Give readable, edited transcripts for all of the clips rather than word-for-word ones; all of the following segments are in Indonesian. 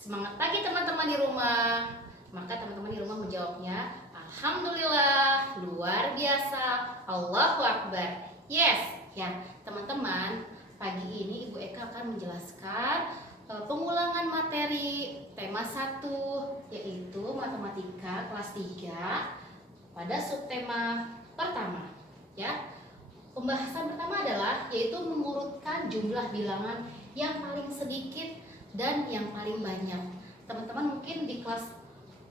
Semangat pagi teman-teman di rumah. Maka teman-teman di rumah menjawabnya, Alhamdulillah, luar biasa, Allahu Akbar. Yes, ya teman-teman. Pagi ini Ibu Eka akan menjelaskan pengulangan materi tema 1, yaitu matematika kelas 3 pada subtema pertama. Ya, pembahasan pertama adalah yaitu mengurutkan jumlah bilangan yang paling sedikit dan yang paling banyak. Teman-teman mungkin di kelas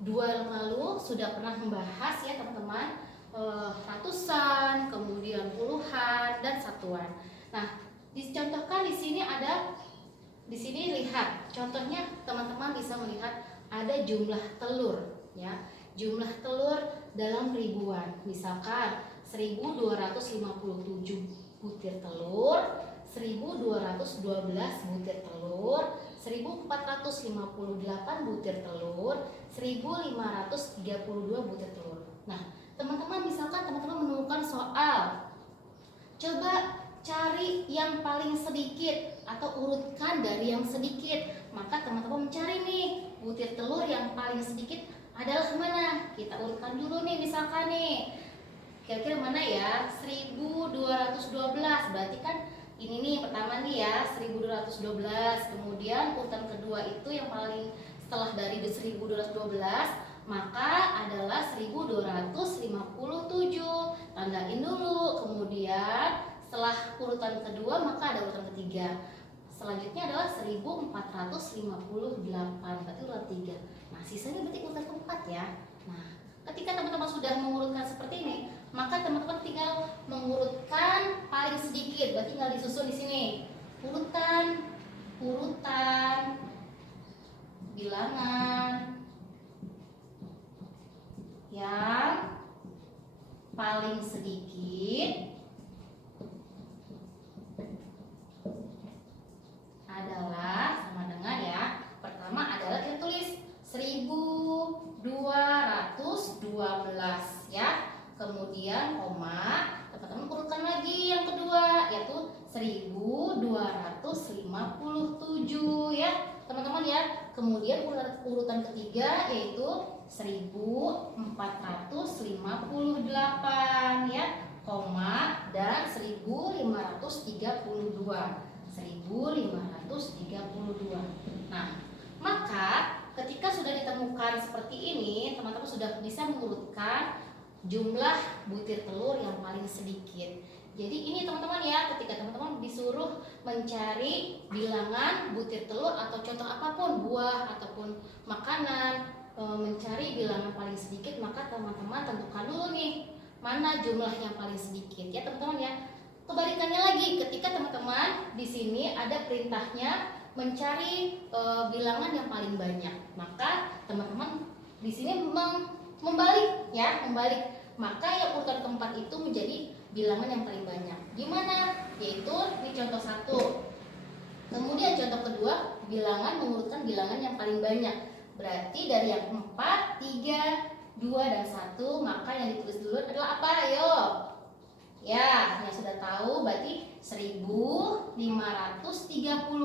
2 yang lalu sudah pernah membahas ya teman-teman, ratusan, kemudian puluhan dan satuan. Nah, dicontohkan di sini lihat contohnya, teman-teman bisa melihat ada jumlah telur ya. Jumlah telur dalam ribuan. Misalkan 1257 butir telur, 1212 butir telur, 1458 butir telur, 1532 butir telur. Nah, teman-teman misalkan teman-teman menemukan soal, coba cari yang paling sedikit atau urutkan dari yang sedikit. Maka teman-teman mencari nih butir telur yang paling sedikit adalah mana? Kita urutkan dulu nih, misalkan nih, kira-kira mana ya? 1212. Berarti kan ini nih pertama nih ya, 1212. Kemudian urutan kedua itu yang paling setelah dari 1212, maka adalah 1257. Tandain dulu. Kemudian setelah urutan kedua maka ada urutan ketiga. Selanjutnya adalah 1458. Berarti urutan 3. Nah, sisanya berarti urutan keempat ya. Nah, ketika teman-teman sudah mengurutkan seperti ini, maka teman-teman tinggal mengurutkan paling sedikit. Berarti tinggal disusun di sini. Urutan bilangan yang paling sedikit adalah sama dengan ya. Pertama adalah kita tulis 1212 ya. Kemudian koma, teman-teman urutkan lagi yang kedua, yaitu 1257 ya teman-teman ya. Kemudian urutan ketiga yaitu 1458 ya, koma, dan 1532. Nah, maka ketika sudah ditemukan seperti ini, teman-teman sudah bisa mengurutkan jumlah butir telur yang paling sedikit. Jadi ini teman-teman ya, ketika teman-teman disuruh mencari bilangan butir telur atau contoh apapun, buah ataupun makanan, mencari bilangan paling sedikit, maka teman-teman tentukan dulu nih mana jumlah yang paling sedikit ya teman-teman ya. Kebalikannya lagi, ketika teman-teman di sini ada perintahnya mencari bilangan yang paling banyak, maka teman-teman di sini membalik. Maka yang urutan keempat itu menjadi bilangan yang paling banyak. Gimana? Yaitu di contoh 1. Kemudian contoh kedua, bilangan mengurutkan bilangan yang paling banyak. Berarti dari yang 4, 3, 2, dan 1, maka yang ditulis dulu adalah apa? Ayo. Ya, yang sudah tahu berarti 1532.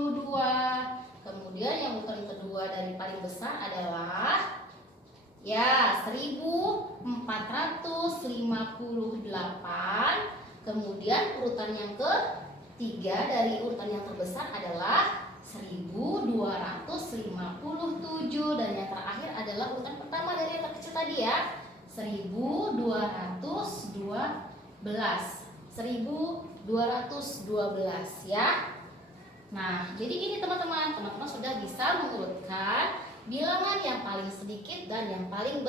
Kemudian yang urutan kedua dari paling besar adalah ya 1458. Kemudian urutan yang ketiga dari urutan yang terbesar adalah 1257. Dan yang terakhir adalah urutan pertama dari yang terkecil tadi ya, 1212 ya. Nah, jadi ini teman-teman sudah bisa mengurutkan bilangan yang paling sedikit dan yang paling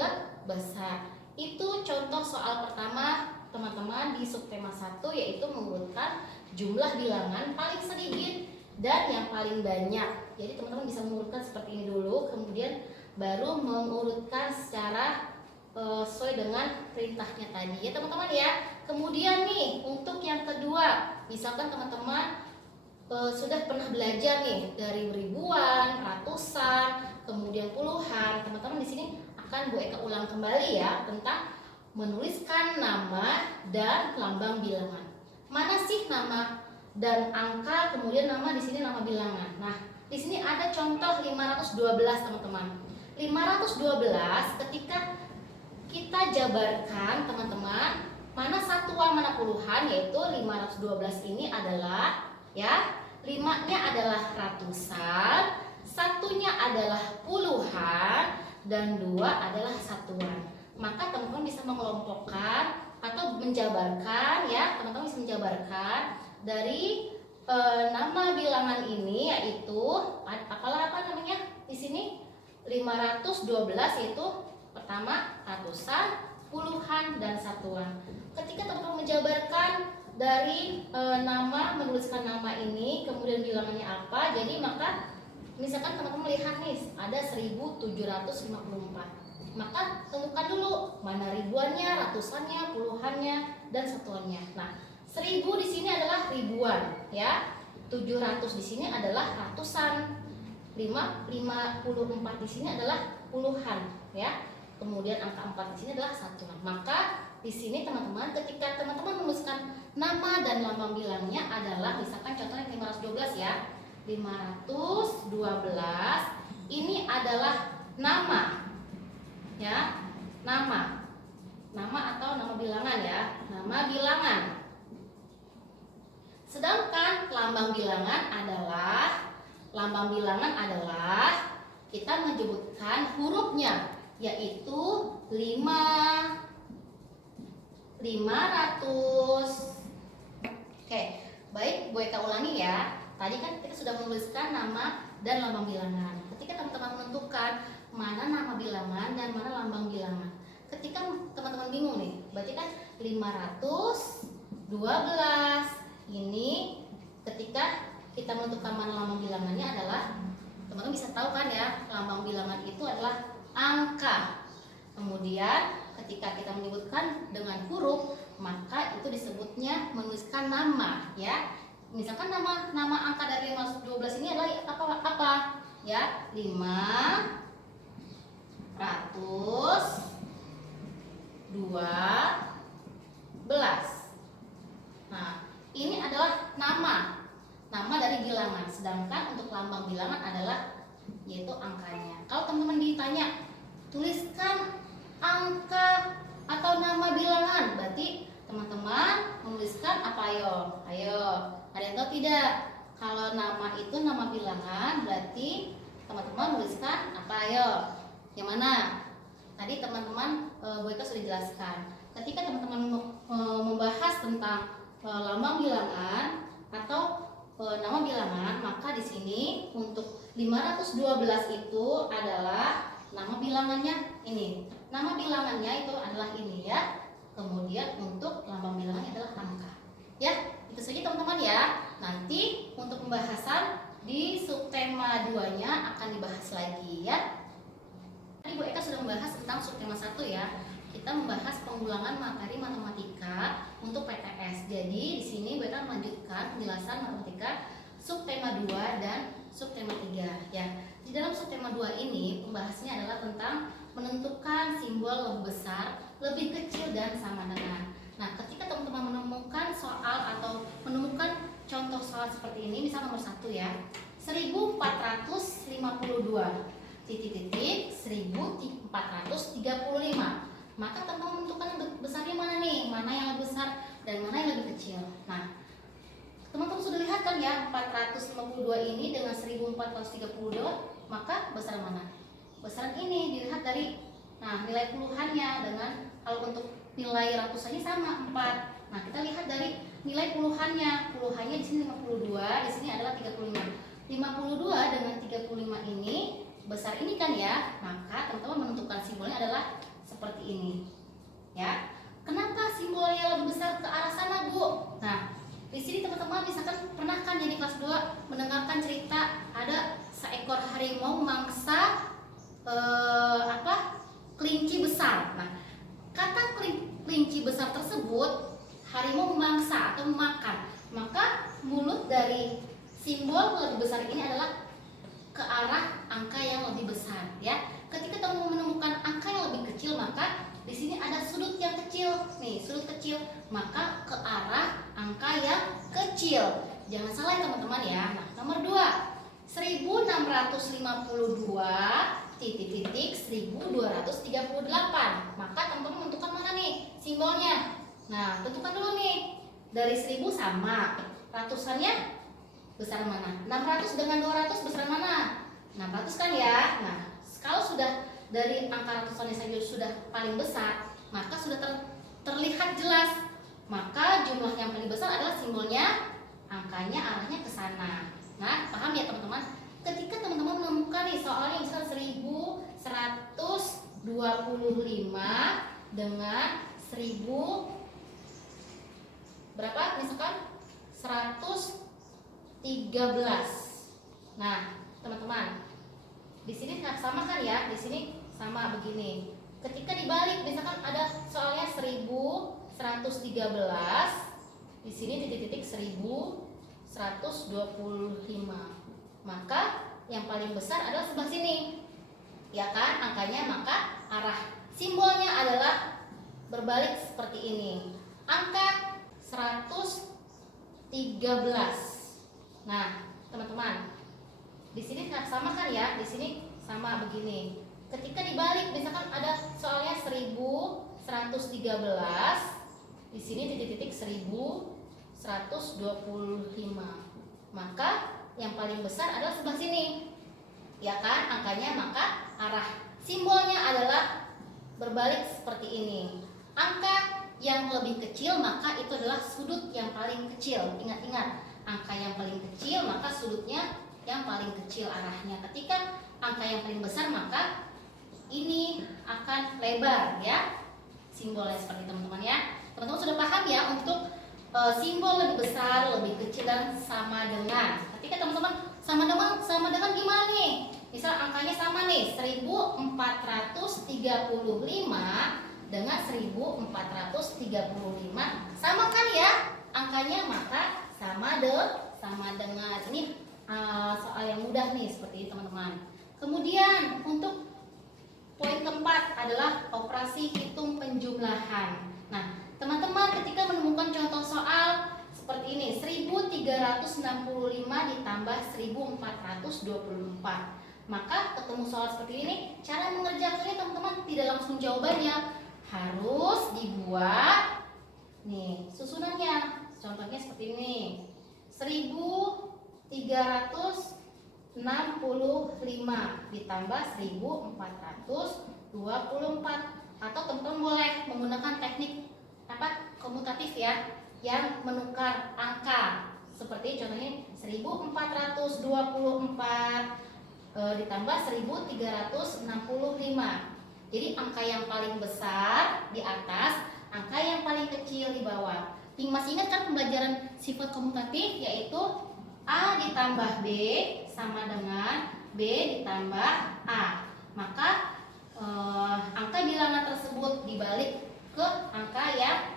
besar. Itu contoh soal pertama teman-teman di subtema 1, yaitu mengurutkan jumlah bilangan paling sedikit dan yang paling banyak. Jadi teman-teman bisa mengurutkan seperti ini dulu, kemudian baru mengurutkan secara sesuai dengan perintahnya tadi ya teman-teman ya. Kemudian nih untuk yang kedua, misalkan teman-teman sudah pernah belajar nih dari ribuan, ratusan, kemudian puluhan. Teman-teman di sini akan Bu Eka ulang kembali ya tentang menuliskan nama dan lambang bilangan. Mana sih nama dan angka, kemudian nama di sini nama bilangan. Nah, Di sini ada contoh 512 teman-teman. 512 ketika kita jabarkan teman-teman, mana satuan mana puluhan, yaitu 512 ini adalah ya, 5-nya adalah ratusan, satunya adalah puluhan, dan 2 adalah satuan. Maka teman-teman bisa mengelompokkan atau menjabarkan ya, teman-teman bisa menjabarkan dari nama bilangan ini, yaitu apa namanya di sini 512, yaitu pertama ratusan, puluhan, dan satuan. Ketika teman-teman menjabarkan dari nama, menuliskan nama ini kemudian bilangannya apa, jadi maka misalkan teman-teman melihat nih ada 1754, maka tentukan dulu mana ribuannya, ratusannya, puluhannya, dan satuannya. Nah, 1000 di sini adalah ribuan, ya. 700 di sini adalah ratusan. 54 di sini adalah puluhan, ya. Kemudian angka 4 di sini adalah satuan. Maka di sini teman-teman, ketika teman-teman menuliskan nama dan lambang bilangnya adalah, misalkan contohnya 512 ya. 512 ini adalah nama, ya, nama atau nama bilangan ya, nama bilangan. Sedangkan lambang bilangan adalah kita menyebutkan hurufnya, yaitu 500. Oke, baik, Bu Eka ulangi ya. Tadi kan kita sudah menuliskan nama dan lambang bilangan. Ketika teman-teman menentukan mana nama bilangan dan mana lambang bilangan, ketika teman-teman bingung nih, berarti kan 512 ini ketika kita menentukan mana lambang bilangannya adalah, teman-teman bisa tahu kan ya, lambang bilangan itu adalah angka. Kemudian ketika kita menyebutkan dengan huruf, maka itu disebutnya menuliskan nama, ya. Misalkan nama angka dari 512 ini adalah apa? Ya, 512. Nah, ini adalah nama dari bilangan. Sedangkan untuk lambang bilangan adalah yaitu angkanya. Kalau teman-teman ditanya, tuliskan angka atau nama bilangan, berarti teman-teman menuliskan apa? Ayo, ada yang tahu tidak? Kalau nama itu nama bilangan, berarti teman-teman menuliskan apa? Ayo, yang mana? Tadi teman-teman Bu Eka sudah jelaskan. Ketika teman-teman membahas tentang lambang bilangan atau nama bilangan, maka di sini untuk 512 itu adalah nama bilangannya ini. Nama bilangannya itu adalah ini ya. Kemudian untuk lambang bilangannya adalah angka. Ya, itu saja teman-teman ya. Nanti untuk pembahasan di subtema 2-nya akan dibahas lagi ya. Tadi Bu Eka sudah membahas tentang subtema 1 ya. Kita membahas pengulangan materi matematika untuk PTS. Jadi di sini Bu Eka melanjutkan penjelasan matematika subtema 2 dan subtema 3 ya. Di dalam subtema 2 ini pembahasannya adalah tentang menentukan simbol lebih besar, lebih kecil, dan sama dengan. Nah, ketika teman-teman menemukan soal atau menemukan contoh soal seperti ini, misal nomor 1 ya, 1452 titik 1435, maka teman-teman menentukan yang besarnya mana nih, mana yang lebih besar dan mana yang lebih kecil. Nah, teman-teman sudah lihat kan ya, 452 ini dengan 1432, maka besar mana? Besaran ini dilihat dari nilai puluhannya, dengan kalau untuk nilai ratusannya sama 4. Nah, kita lihat dari nilai puluhannya. Puluhannya di sini 52, di sini adalah 35. 52 dengan 35 ini besar ini kan ya. Maka teman-teman menentukan simbolnya adalah seperti ini. Ya. Kenapa simbolnya lebih besar ke arah sana, Bu? Nah, di sini teman-teman misalkan pernah kan jadi kelas 2 mendengarkan cerita ada seekor harimau mangsa kelinci besar. Nah, kata kelinci besar tersebut harimau memangsa atau memakan, maka mulut dari simbol lebih besar ini adalah ke arah angka yang lebih besar ya. Ketika teman menemukan angka yang lebih kecil, maka di sini ada sudut yang kecil nih, sudut kecil, maka ke arah angka yang kecil. Jangan salah ya teman-teman ya. Nah, nomor 2, 1652,1238. Maka teman-teman menentukan mana nih simbolnya. Nah, tentukan dulu nih. Dari 1000 sama. Ratusannya besar mana? 600 dengan 200 besar mana? 600 kan ya. Nah, kalau sudah dari angka ratusannya saja sudah paling besar, maka sudah terlihat jelas. Maka jumlah yang paling besar adalah simbolnya, angkanya arahnya ke sana. Nah, paham ya teman-teman? Ketika teman-teman menemukan nih soalnya misalkan 1125 dengan 1000 berapa? Misalkan 113. Nah, teman-teman, di sini sama kan ya? Di sini sama begini. Ketika dibalik misalkan ada soalnya 1113, di sini titik-titik 1125. Maka yang paling besar adalah sebelah sini. Ya kan? Angkanya, maka arah simbolnya adalah berbalik seperti ini. Angka 113. Nah, teman-teman, di sini sama kan ya? Di sini sama begini. Ketika dibalik misalkan ada soalnya 1113, di sini titik-titik 1125. Maka yang paling besar adalah sebelah sini. Ya kan? Angkanya, maka arah simbolnya adalah berbalik seperti ini. Angka yang lebih kecil maka itu adalah sudut yang paling kecil. Ingat-ingat, angka yang paling kecil maka sudutnya yang paling kecil arahnya. Ketika angka yang paling besar maka ini akan lebar ya. Simbolnya seperti teman-teman ya. Teman-teman sudah paham ya untuk simbol lebih besar, lebih kecil dan sama dengan. Ketika teman-teman sama dengan gimana nih? Misal angkanya sama nih, 1435 dengan 1435 sama kan ya angkanya, maka sama dengan. Ini soal yang mudah nih seperti ini teman-teman. Kemudian untuk poin keempat adalah operasi hitung penjumlahan. Nah, teman-teman ketika menemukan contoh soal seperti ini, 1365 ditambah 1424. Maka ketemu soal seperti ini, cara mengerjakannya teman-teman tidak langsung jawabannya, harus dibuat nih susunannya. Contohnya seperti ini, 1365 ditambah 1424. Atau teman-teman boleh menggunakan teknik komutatif ya, yang menukar angka. Seperti contohnya 1424 ditambah 1365. Jadi angka yang paling besar di atas, angka yang paling kecil di bawah. Masih ingat kan pembelajaran sifat komutatif, yaitu A ditambah B sama dengan B ditambah A. Maka angka bilangan tersebut dibalik ke angka yang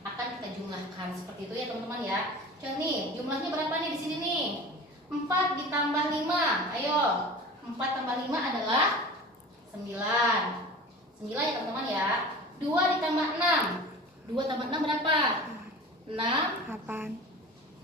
akan kita jumlahkan. Seperti itu ya teman-teman ya. Contoh nih, jumlahnya berapa nih di sini nih? 4 ditambah 5. Ayo, 4 tambah 5 adalah 9. 9 ya teman-teman ya. 2 ditambah 6. 2 tambah 6 berapa? 6. 8.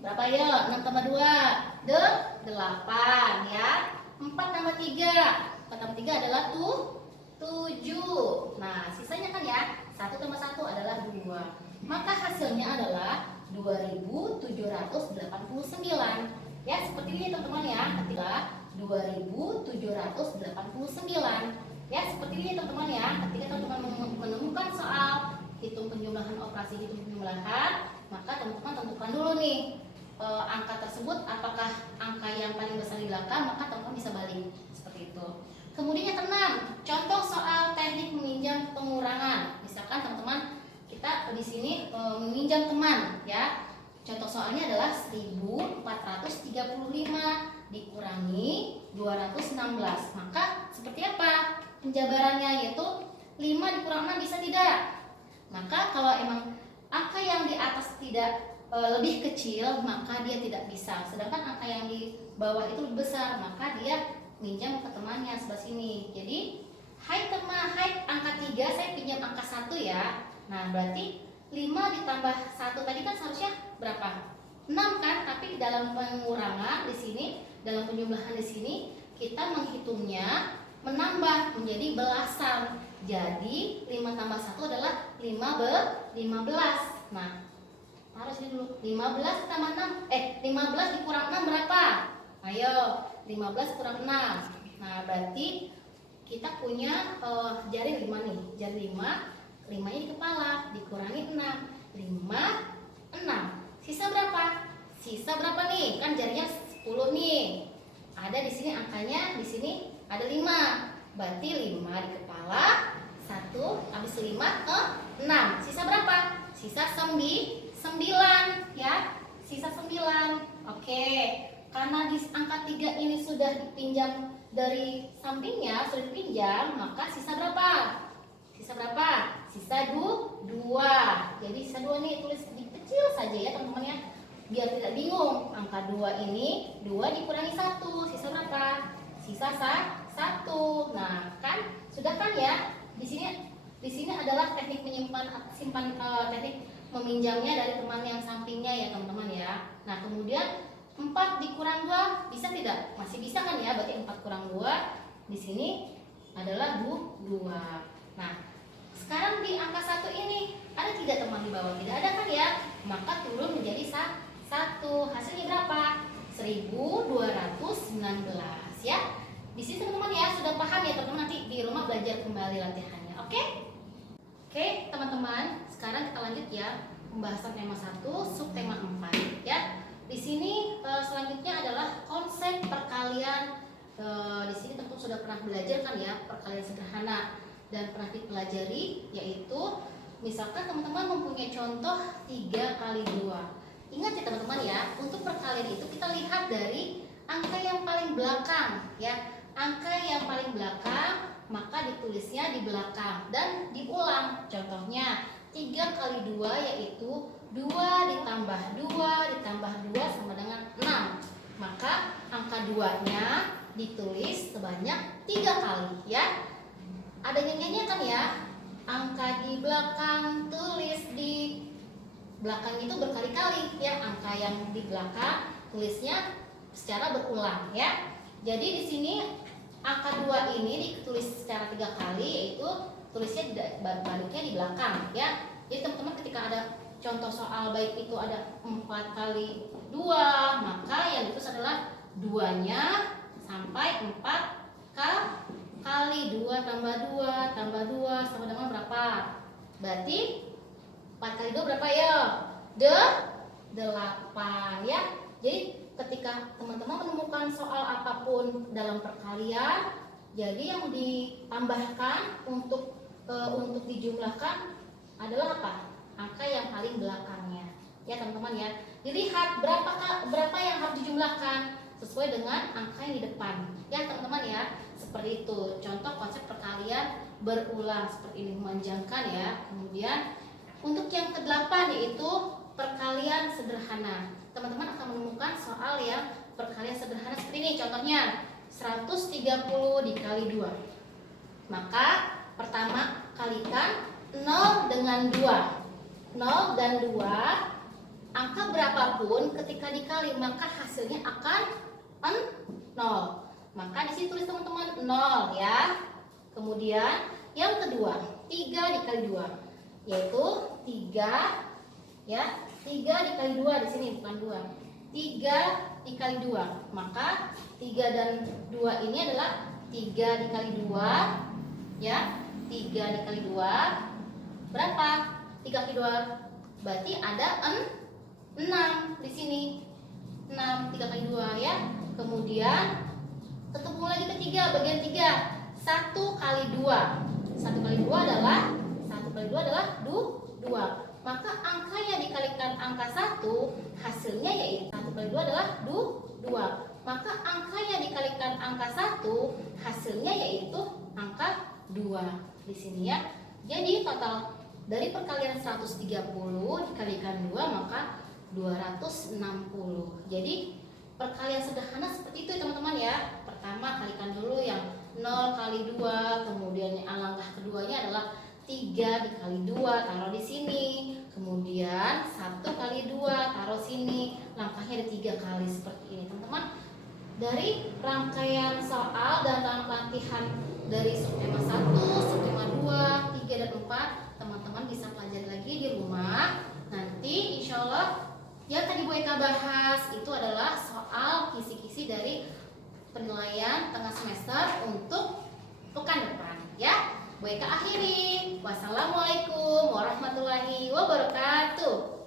Berapa ya? 6 tambah 2. 8 ya. 4 tambah 3. 4 tambah 3 adalah 7. Nah, sisanya kan ya, 1 tambah 1 adalah 2. Maka hasilnya adalah 2789. Ya, seperti ini teman-teman ya. Ketika 2789. Ya, seperti ini teman-teman ya. Ketika teman-teman menemukan soal hitung penjumlahan, operasi hitung penjumlahan, maka teman-teman tentukan dulu nih angka tersebut apakah angka yang paling besar di belakang, maka teman-teman bisa balik seperti itu. Kemudian yang keenam, contoh soal teknik meminjam pengurangan. Misalkan teman-teman kita di sini meminjam teman ya. Contoh soalnya adalah 1435 dikurangi 216. Maka seperti apa penjabarannya, yaitu 5 dikurang 6 bisa tidak? Maka kalau emang angka yang di atas tidak lebih kecil, maka dia tidak bisa. Sedangkan angka yang di bawah itu lebih besar, maka dia minjam ke temannya sebelah sini. Jadi, hai teman, hai angka 3, saya pinjam angka 1 ya. Nah, berarti 5 ditambah 1 tadi kan seharusnya berapa? 6 kan, tapi dalam pengurangan di sini, dalam penjumlahan di sini kita menghitungnya menambah menjadi belasan. Jadi 5 tambah 1 adalah 15. Nah, taruh sini dulu. 15 tambah 6, 15 dikurang 6 berapa? Ayo, 15 kurang 6. Nah, berarti kita punya jari 5 nih. Jari 5, 5-nya di kepala, dikurangi 6. 5, 6. Sisa berapa? Sisa berapa nih? Kan jarinya 10 nih. Ada di sini angkanya, di sini ada 5. Berarti 5 di kepala, 1 habis 5 6. Sisa berapa? Sisa 9 ya. Sisa 9. Oke. Karena di angka 3 ini sudah dipinjam dari sampingnya, sudah dipinjam, maka sisa berapa? Sisa berapa? Sisa 2. Jadi sisa 2 nih tulis kecil saja ya teman-teman ya. Biar tidak bingung. Angka 2 ini 2 dikurangi 1. Sisa berapa? Sisa 1. Nah, kan sudah kan ya? Di sini adalah teknik teknik meminjamnya dari teman yang sampingnya ya teman-teman ya. Nah, kemudian 4 dikurang 2 bisa tidak? Masih bisa kan ya? Berarti 4 kurang 2 di sini adalah 2. Nah, sekarang di angka 1 ini ada tidak teman di bawah? Tidak ada kan ya? Maka turun menjadi 1. Hasilnya berapa? 1219 ya. Di sini teman-teman ya sudah paham ya teman-teman, nanti di rumah belajar kembali latihannya. Oke? Oke, teman-teman, sekarang kita lanjut ya pembahasan tema 1, subtema 4 ya. Di sini selanjutnya adalah konsep perkalian. Di sini teman-teman sudah pernah belajar kan ya perkalian sederhana dan pernah dipelajari, yaitu misalkan teman-teman mempunyai contoh 3 kali 2. Ingat ya teman-teman ya, untuk perkalian itu kita lihat dari angka yang paling belakang ya. Angka yang paling belakang maka ditulisnya di belakang dan diulang. Contohnya 3 kali 2 yaitu 2 ditambah 2 ditambah 2 sama dengan 6. Maka angka 2-nya ditulis sebanyak 3 kali ya. Ada nyanyiannya kan ya? Angka di belakang tulis di belakang itu berkali-kali ya. Angka yang di belakang tulisnya secara berulang ya. Jadi di sini angka 2 ini ditulis secara 3 kali, yaitu tulisnya baliknya di belakang ya. Jadi teman-teman ketika ada contoh soal baik itu ada 4 kali 2, maka yang ditulis adalah 2-nya sampai 4 kali 2 tambah 2 tambah 2 sama dengan berapa? Berarti 4 kali 2 berapa ya? 8 ya. Jadi ketika teman-teman menemukan soal apapun dalam perkalian, jadi yang ditambahkan untuk dijumlahkan adalah apa? Angka yang paling belakangnya. Ya teman-teman ya. Dilihat berapa yang harus dijumlahkan sesuai dengan angka yang di depan. Ya teman-teman ya. Seperti itu. Contoh konsep perkalian berulang seperti ini, memanjangkan ya. Kemudian untuk yang ke-8 yaitu perkalian sederhana. Teman-teman akan menemukan soal yang perkalian sederhana seperti ini. Contohnya 130 dikali 2. Maka pertama kalikan 0 dengan 2. 0 dan 2, angka berapapun ketika dikali maka hasilnya akan 0. Maka di sini tulis teman-teman 0 ya. Kemudian yang kedua 3 dikali 2 yaitu 3 ya. 3 dikali 2 di sini bukan 2. 3 dikali 2. Maka 3 dan 2 ini adalah 3 dikali 2 ya. 3 dikali 2 berapa? 3 kali 2 berarti ada 6 di sini. 6 3 kali 2 ya. Kemudian ketemu lagi ketiga, bagian 3. 1 kali 2. 1 kali 2 adalah 2. Maka angka yang dikalikan angka 1 hasilnya yaitu 1 kali 2 adalah 2. Maka angka yang dikalikan angka 1 hasilnya yaitu angka 2 di sini ya. Jadi total dari perkalian 130 dikalikan 2 maka 260. Jadi perkalian sederhana seperti itu teman-teman ya. Pertama kalikan dulu yang 0 kali 2, kemudian yang langkah keduanya adalah 3 dikali 2 taruh di sini. Kemudian 1 kali 2 taruh sini. Langkahnya ada 3 kali seperti ini teman-teman. Dari rangkaian soal dan latihan dari subtema 1, subtema 2, 3, dan 4, teman-teman bisa pelajari lagi di rumah. Nanti insya Allah yang tadi Bu Eka bahas itu adalah soal kisi-kisi dari penilaian tengah semester untuk pekan depan ya. Bu Eka akhiri. Wassalamualaikum warahmatullahi wabarakatuh.